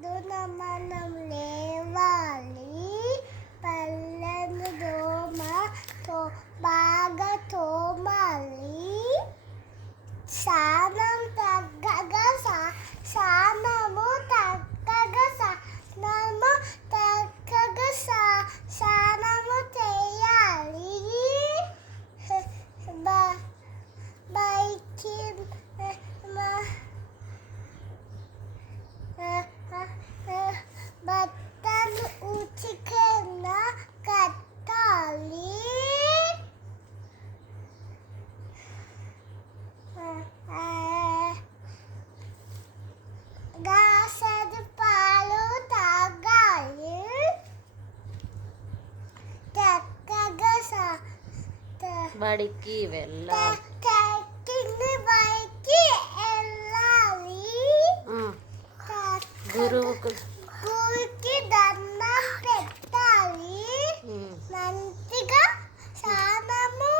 మనం లేవాలి, పళ్ళను బాగా తోమాలి, స్నానము చేయాలి. బైకి బట్టలు ఉతికిన కట్టాలి. గ్లాసుడు పాలు తాగాలి. చక్కగా బడికి వెళ్ళాలి. బడికి వెళ్ళాలి. గురువుకి దండం పెట్టాలి. మంచిగా స్నానము